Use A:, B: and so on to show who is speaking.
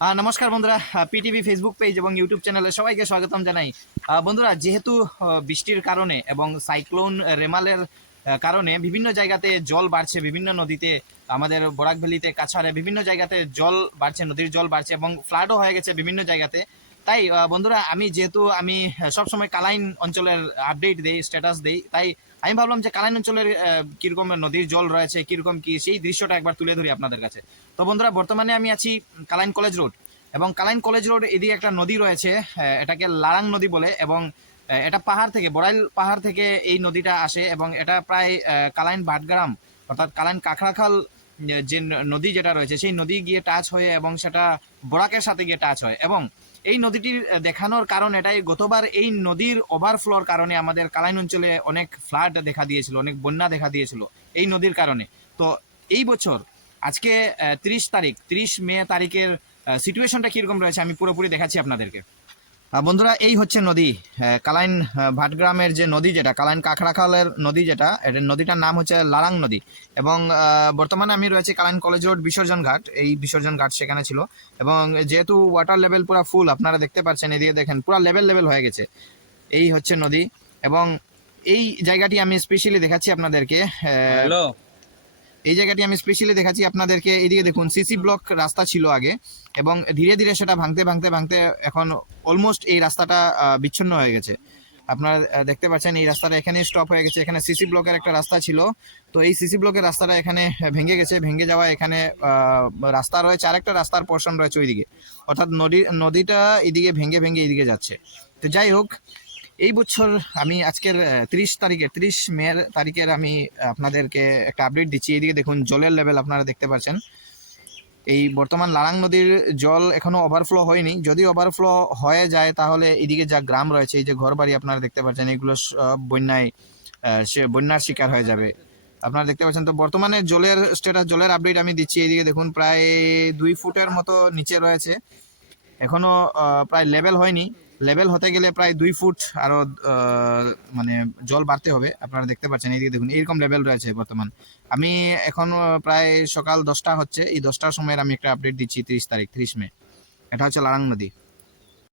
A: নমস্কার বন্ধুরা PTV Facebook page এবং ইউটিউব চ্যানেলে সবাইকে স্বাগতম জানাই। বন্ধুরা, যেহেতু বৃষ্টির কারণে এবং সাইক্লোন রেমালের কারণে বিভিন্ন জায়গাতে জল বাড়ছে, বিভিন্ন নদীতে, আমাদের বরাকভ্যালিতে কাছাড়ে বিভিন্ন জায়গাতে জল বাড়ছে, নদীর জল বাড়ছে এবং ফ্লাডও হয়ে গেছে বিভিন্ন জায়গাতে। তাই বন্ধুরা, আমি যেহেতু আমি সবসময় কালাইন অঞ্চলের আপডেট দেই স্ট্যাটাস দেই, তাই আমি ভাবলাম যে কালাইন অঞ্চলের কীরকম নদীর জল রয়েছে, কীরকম কি, সেই দৃশ্যটা একবার তুলে ধরি আপনাদের কাছে। তো বন্ধুরা, বর্তমানে আমি আছি কালাইন কলেজ রোড এবং কালাইন কলেজ রোড এদিকে একটা নদী রয়েছে এটাকে লারাং নদী বলে এবং এটা পাহাড় থেকে, বড়াইল পাহাড় থেকে এই নদীটা আসে এবং এটা প্রায় কালাইন ভাটগ্রাম অর্থাৎ কালাইন কাঁকড়াখাল যে নদী যেটা রয়েছে, সেই নদী গিয়ে টাচ হয়ে এবং সেটা বরাকের সাথে গিয়ে টাচ হয়। এবং এই নদীটির দেখানোর কারণ এটাই, গতবার এই নদীর ওভারফ্লোর কারণে আমাদের কালাইন অঞ্চলে অনেক ফ্লাড দেখা দিয়েছিল, অনেক বন্যা দেখা দিয়েছিল এই নদীর কারণে। তো এই বছর, আজকে তিরিশ তারিখ, তিরিশ মে তারিখের সিচুয়েশনটা কীরকম রয়েছে আমি পুরোপুরি দেখাচ্ছি আপনাদেরকে। বন্ধুরা, এই হচ্ছে নদী। কালাইন ভাটগ্রামের যে নদী যেটা, কালাইন কাঁকড়াখালের নদী যেটা এটা নদীটার নাম হচ্ছে লারাং নদী। এবং বর্তমানে আমি রয়েছে কালাইন কলেজ রোড বিসর্জন ঘাট, এই বিসর্জন ঘাট সেখানে ছিল। এবং যেহেতু ওয়াটার লেভেল পুরো ফুল আপনারা দেখতে পাচ্ছেন, এদিকে দেখেন, পুরো লেভেল লেভেল হয়ে গেছে। এই হচ্ছে নদী। এবং এই জায়গাটি আমি স্পেশালি দেখাচ্ছি আপনাদেরকে।
B: হ্যালো
A: এই জায়গাটি আমি স্পেশালি দেখাচ্ছি আপনাদেরকে। এইদিকে দেখুন সিসি ব্লক রাস্তা ছিল আগে এবং ধীরে ধীরে সেটা ভাঙতে ভাঙতে ভাঙতে এখন অলমোস্ট এই রাস্তাটা বিচ্ছিন্ন হয়ে গেছে। আপনারা দেখতে পাচ্ছেন এই রাস্তাটা এখানে স্টপ হয়ে গেছে। এখানে সিসি ব্লকের একটা রাস্তা ছিল। তো এই সিসি ব্লকের রাস্তাটা এখানে ভেঙে গেছে। ভেঙে যাওয়া এখানে রাস্তা রয়েছে। আরেকটা রাস্তার পোর্শন রয়েছে ওইদিকে। অর্থাৎ নদী, নদীটা এদিকে ভেঙে ভেঙে এইদিকে যাচ্ছে। তো যাই হোক এই বছর আমি আজকের তিরিশ তারিখের, তিরিশ মে তারিখের আমি আপনাদেরকে একটা আপডেট দিচ্ছি। এদিকে দেখুন, জলের লেভেল আপনারা দেখতে পাচ্ছেন। এই বর্তমান লারাং নদীর জল এখনও ওভারফ্লো হয়নি। যদি ওভারফ্লো হয়ে যায়, তাহলে এদিকে যা গ্রাম রয়েছে, এই যে ঘরবাড়ি আপনারা দেখতে পাচ্ছেন, এগুলো সব বন্যায় সে বন্যার শিকার হয়ে যাবে। আপনারা দেখতে পাচ্ছেন তো, বর্তমানে জলের স্ট্যাটাস জলের আপডেট আমি দিচ্ছি। এদিকে দেখুন, প্রায় দুই ফুটের মতো নিচে রয়েছে। এখনও আহ, প্রায় লেভেল হয়নি। লেভেল হতে গেলে প্রায় দুই ফুট আরও মানে জল বাড়তে হবে। আপনারা দেখতে পাচ্ছেন এইদিকে দেখুন এইরকম লেভেল রয়েছে বর্তমান। আমি এখন প্রায় সকাল দশটা হচ্ছে। এই দশটার সময়ের আমি একটা আপডেট দিচ্ছি তিরিশ তারিখ তিরিশ মে। এটা হচ্ছে লারাং নদী।